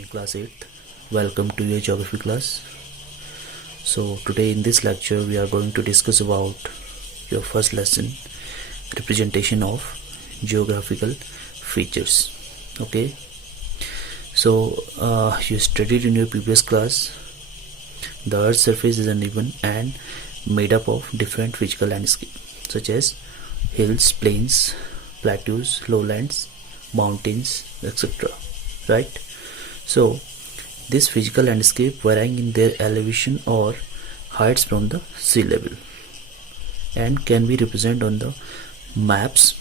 morning, class 8. Welcome to your geography class. So today in this lecture we are going to discuss about your first lesson, representation of geographical features. Okay, so you studied in your previous class the earth's surface is uneven and made up of different physical landscape such as hills, plains, plateaus, lowlands, mountains, etc. Right? So this physical landscape varying in their elevation or heights from the sea level and can be represented on the maps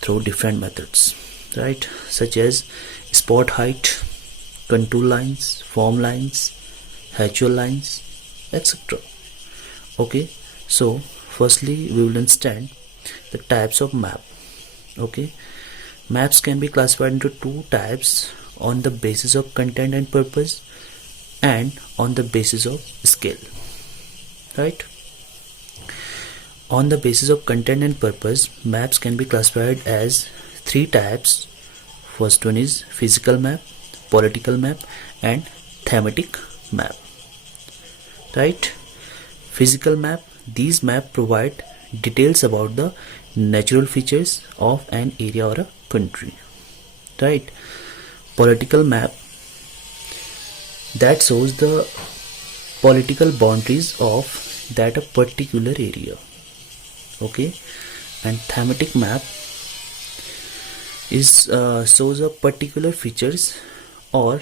through different methods, right, such as spot height, contour lines, form lines, hatchel lines, etc. Okay, so firstly we will understand the types of map. Okay, maps can be classified into two types: on the basis of content and purpose and on the basis of scale. Right? On the basis of content and purpose, maps can be classified as three types. First one is physical map, political map and thematic map. Right? Physical map, these maps provide details about the natural features of an area or a country. Right? Political map, that shows the political boundaries of that a particular area. Okay, and thematic map is shows a particular features or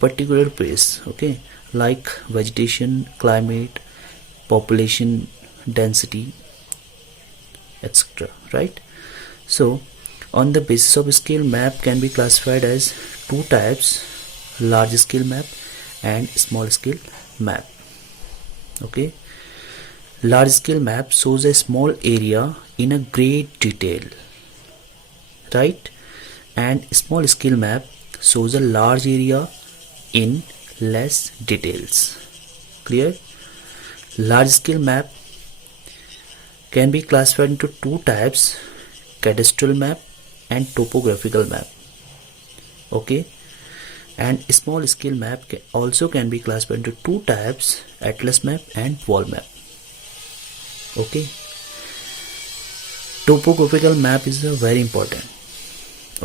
particular place. Okay, like vegetation, climate, population density, etc. Right? So on the basis of scale, map can be classified as two types: large scale map and small scale map. Okay, large scale map shows a small area in a great detail, right, and small scale map shows a large area in less details. Clear? Large scale map can be classified into two types: cadastral map and topographical map. Okay, and small scale map also can be classified into two types: atlas map and wall map. Okay, topographical map is very important.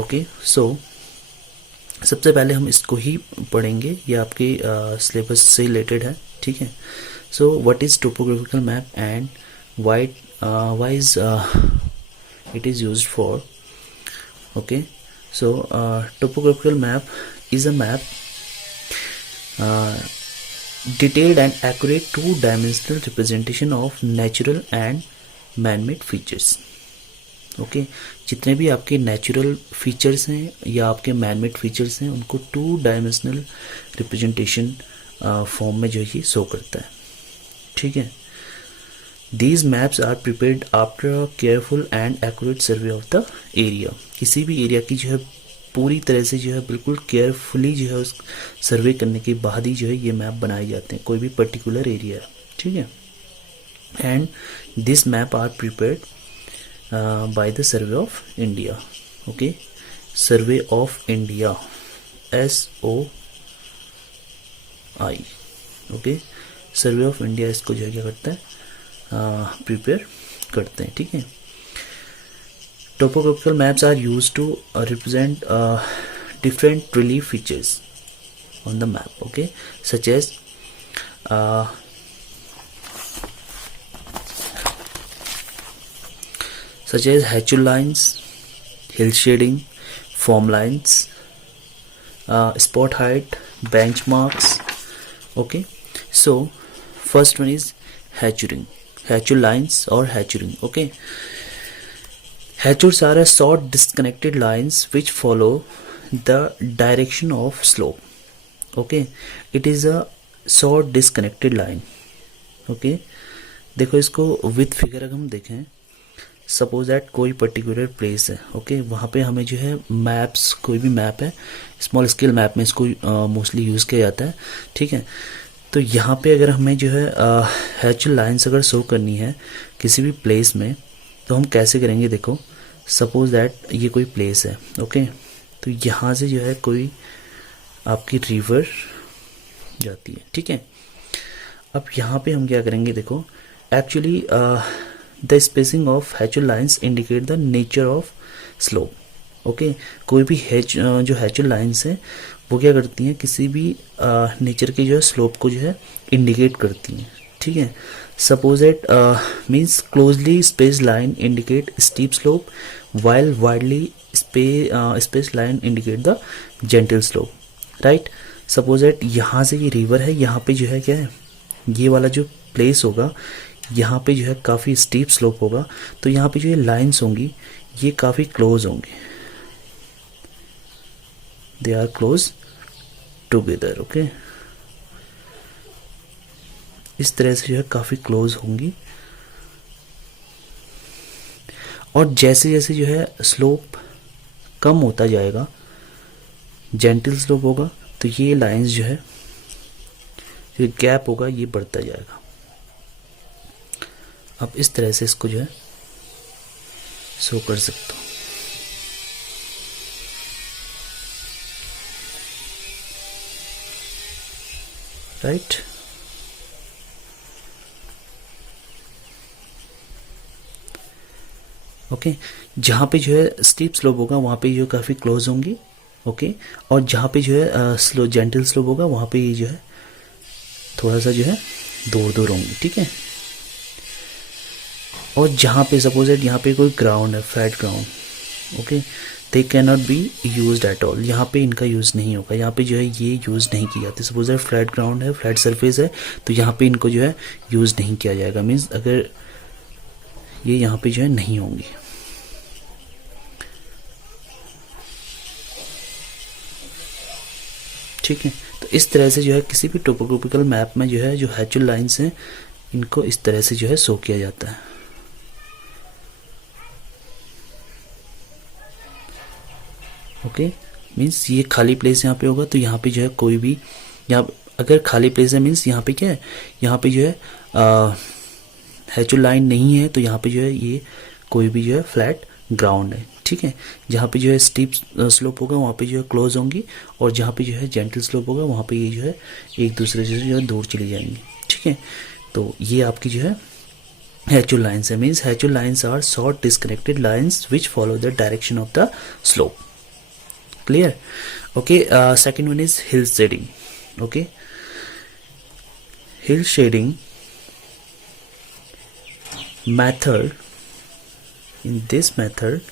Okay, so सबसे पहले हम इसको ही पढ़ेंगे, ये आपके syllabus से related है. ठीक है. So what is topographical map and why is it is used for. Okay, so topographical map is a map detailed and accurate two-dimensional representation of natural and man-made features. Okay, जितने भी आपके natural features हैं या आपके man-made features हैं उनको two dimensional representation form में जो है शो करता है. ठीक है. These maps are prepared after a careful and accurate survey of the area. किसी भी एरिया की जो है पूरी तरह से जो है बिल्कुल केयरफुली जो है उस सर्वे करने के बाद ही जो है ये मैप बनाए जाते हैं, कोई भी पर्टिकुलर एरिया. ठीक है. And this map are prepared by the survey of India. Okay, survey of India, SOI. Okay, survey of India इसको जो है क्या करता है, प्रिपेयर करते हैं. ठीक है. Topographical maps are used to represent different relief features on the map. Okay, such as hatchel lines, hill shading, form lines, spot height, benchmarks. Okay, so first one is hatchel lines or hatching. Okay, hatchels are a short disconnected lines which follow the direction of slope. Okay, it is a short disconnected line. Okay, देखो इसको with figure अगर हम देखें, suppose that कोई particular place है. Okay, वहाँ पे हमें जो है मैप्स, कोई भी मैप है स्मॉल स्केल मैप में इसको मोस्टली यूज़ किया जाता है. ठीक है. तो यहाँ पे अगर हमें जो है हैचल लाइन्स अगर शो करनी है किसी भी प्लेस में तो हम कैसे करेंगे. देखो, सपोज दैट ये कोई प्लेस है. ओके, तो यहाँ से जो है कोई आपकी रिवर जाती है, ठीक है। अब यहाँ पे हम क्या करेंगे, देखो actually the spacing of hachure lines indicate the nature of slope. Okay, कोई भी जो हैचुअल लाइंस है वो क्या करती हैं, किसी भी नेचर के जो है स्लोप को जो है इंडिकेट करती हैं, ठीक है। Suppose at means closely space line indicate steep slope while widely space line indicate the gentle slope, right. Suppose at यहाँ से ये रिवर है, यहाँ पे जो है क्या है, ये वाला जो प्लेस होगा यहाँ पे जो है काफ़ी स्टीप स्लोप होगा, तो यहाँ पे जो ये लाइंस होंगी ये काफ़ी क्लोज होंगी, they are close together. Okay, इस तरह से जो है काफ़ी क्लोज होंगी। और जैसे जैसे जो है स्लोप कम होता जाएगा, जेंटल स्लोप होगा, तो ये लाइंस जो है, जो गैप होगा ये बढ़ता जाएगा। अब इस तरह से इसको जो है शो कर सकते हो, राइट। ओके, जहाँ पे जो है स्टीप स्लोप होगा वहाँ पे जो काफ़ी क्लोज होंगी, ओके। और जहाँ पे जो है स्लो जेंटल स्लोप होगा वहाँ पे ये जो है थोड़ा सा जो है दूर दूर होंगी, ठीक है। और जहाँ पे सपोज एट यहाँ पे कोई ग्राउंड है, flat ground, okay, they can not be used at all, यहाँ पे इनका यूज़ नहीं होगा, यहाँ पे जो है ये यूज़ नहीं की जाती। सपोज एट फ्लैट ग्राउंड है, फ्लैट सरफेस है, तो यहाँ पे इनको जो है यूज़ नहीं किया जाएगा, मीन्स अगर ये यहाँ पे जो है नहीं होंगी। ठीक है, तो इस तरह से जो है किसी भी टोपोग्राफिकल मैप में जो है जो हैचुअल लाइंस हैं इनको इस तरह से जो है शो किया जाता है। ओके, मीन्स ये खाली प्लेस यहाँ पे होगा तो यहाँ पे जो है कोई भी, यहाँ अगर खाली प्लेस है मीन्स यहाँ पे क्या है, यहाँ पे जो है हैचुअल लाइन नहीं है, तो यहाँ पे जो है ये कोई भी जो है फ्लैट ग्राउंड है, ठीक है। जहाँ पे जो है स्टीप स्लोप होगा वहाँ पे जो है क्लोज होंगी, और जहाँ पे जो है जेंटल स्लोप होगा वहाँ पे ये जो है एक दूसरे से जो है दूर चली जाएंगी, ठीक है। तो ये आपकी जो है हैचुअल लाइंस है, means hachure lines are short disconnected lines which follow the direction of the slope. Clear? Okay, second one is hill shading. Okay, hill shading method, in this method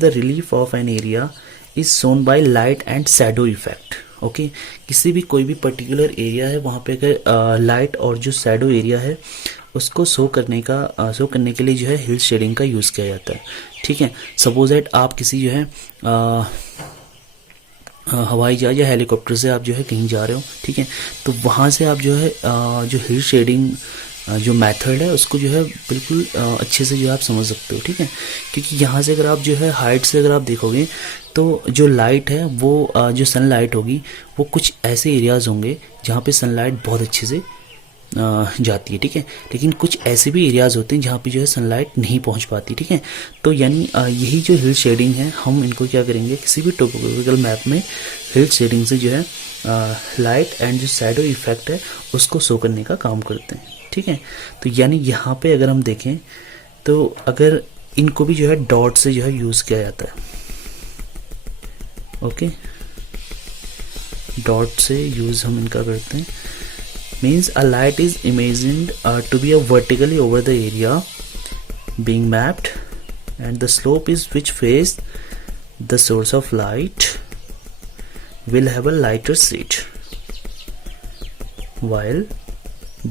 the relief of an area is shown by light and shadow effect. Okay, किसी भी कोई भी particular area है वहाँ पे अगर light और जो शैडो एरिया है उसको शो करने के लिए जो है हिल शेडिंग का यूज़ किया जाता है, ठीक है। सपोज एट आप किसी जो है हवाई जहाज या हेलीकॉप्टर से आप जो है कहीं जा रहे हो, ठीक है, तो वहाँ से आप जो है जो हिल शेडिंग जो मेथड है उसको जो है बिल्कुल अच्छे से जो है आप समझ सकते हो, ठीक है। क्योंकि यहाँ से अगर आप जो है हाइट से अगर आप देखोगे तो जो लाइट है वो जो सनलाइट होगी वो कुछ ऐसे एरियाज़ होंगे जहाँ पे सनलाइट बहुत अच्छे से जाती है, ठीक है। लेकिन कुछ ऐसे भी एरियाज़ होते हैं जहाँ पे जो है सनलाइट नहीं पहुँच पाती, ठीक है। तो यानी यही जो हिल शेडिंग है हम इनको क्या करेंगे, किसी भी टोपोग्राफिकल मैप में हिल शेडिंग से जो है लाइट एंड जो शैडो इफेक्ट है उसको शो करने का काम करते हैं, ठीक है। तो यानी यहाँ पे अगर हम देखें तो अगर इनको भी जो है डॉट से जो है यूज़ किया जाता है, ओके, डॉट से यूज़ हम इनका करते हैं। Means a light is imagined to be a vertically over the area being mapped and the slope is which face the source of light will have a lighter shade while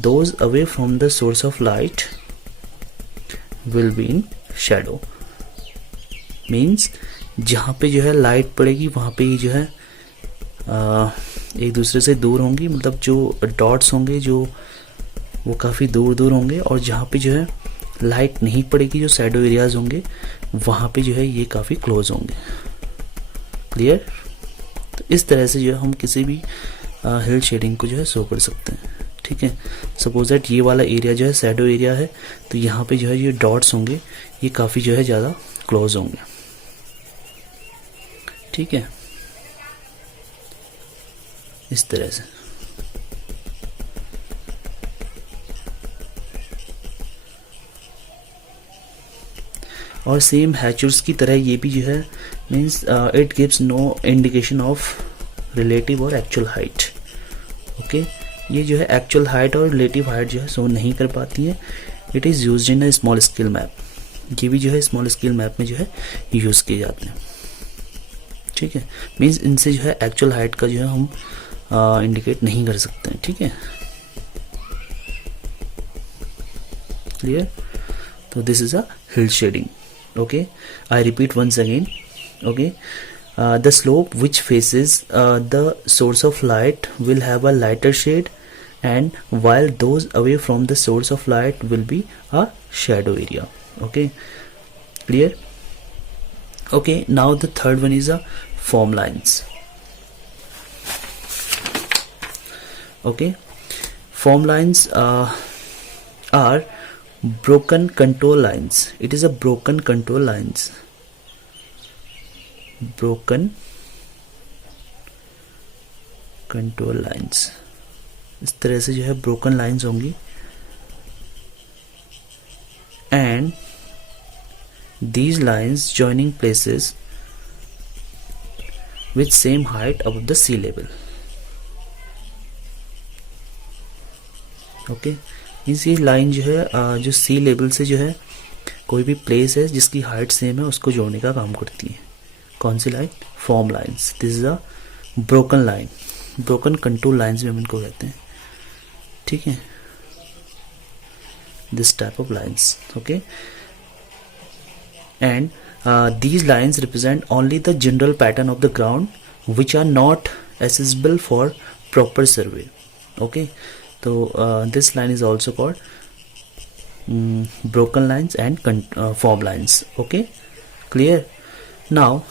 those away from the source of light will be in shadow. Means जहाँ पे जो है light पड़ेगी वहाँ पे ही जो है एक दूसरे से दूर होंगी, मतलब जो डॉट्स होंगे जो वो काफ़ी दूर दूर होंगे, और जहाँ पे जो है लाइट नहीं पड़ेगी जो शैडो एरियाज होंगे वहाँ पे जो है ये काफ़ी क्लोज होंगे। क्लियर? तो इस तरह से जो है हम किसी भी हिल शेडिंग को जो है शो कर सकते हैं, ठीक। ठीक है। सपोज दैट ये वाला एरिया जो है शैडो एरिया है, तो यहाँ पे जो है ये डॉट्स होंगे ये काफ़ी जो है ज़्यादा क्लोज होंगे, ठीक है, इस तरह से। और सेम हैचर्स की तरह ये भी जो है means it gives no indication of relative और एक्चुअल हाइट। ओके, ये जो है एक्चुअल हाइट और रिलेटिव हाइट जो है शो नहीं कर पाती है। It is used in a small scale map, ये भी जो है स्मॉल स्केल मैप में जो है यूज़ किए जाते हैं, ठीक है। मीन्स इनसे जो है एक्चुअल हाइट का जो है हम इंडिकेट नहीं कर सकते हैं, ठीक है, क्लियर। तो this is a hill shading. Okay, I repeat once again. Okay, the slope which faces the source of light will have a lighter shade, and while those away from the source of light will be a shadow area. Okay, clear? Okay, now the third one is a form lines. Okay, form lines are broken contour lines. It is a broken contour lines. Broken contour lines. इस तरह से जो है broken lines होंगी, and these lines joining places with same height above the sea level. Okay, इसी line जो है जो सी लेवल से जो है कोई भी प्लेस है जिसकी हाइट सेम है उसको जोड़ने का काम करती है। कौन सी line? Form lines. This is a broken line, broken contour lines भी हम इनको कहते हैं, ठीक है, this type of lines. Okay, and these lines represent only the general pattern of the ground which are not accessible for proper survey. Okay, so this line is also called broken lines and form lines. Okay, clear? Now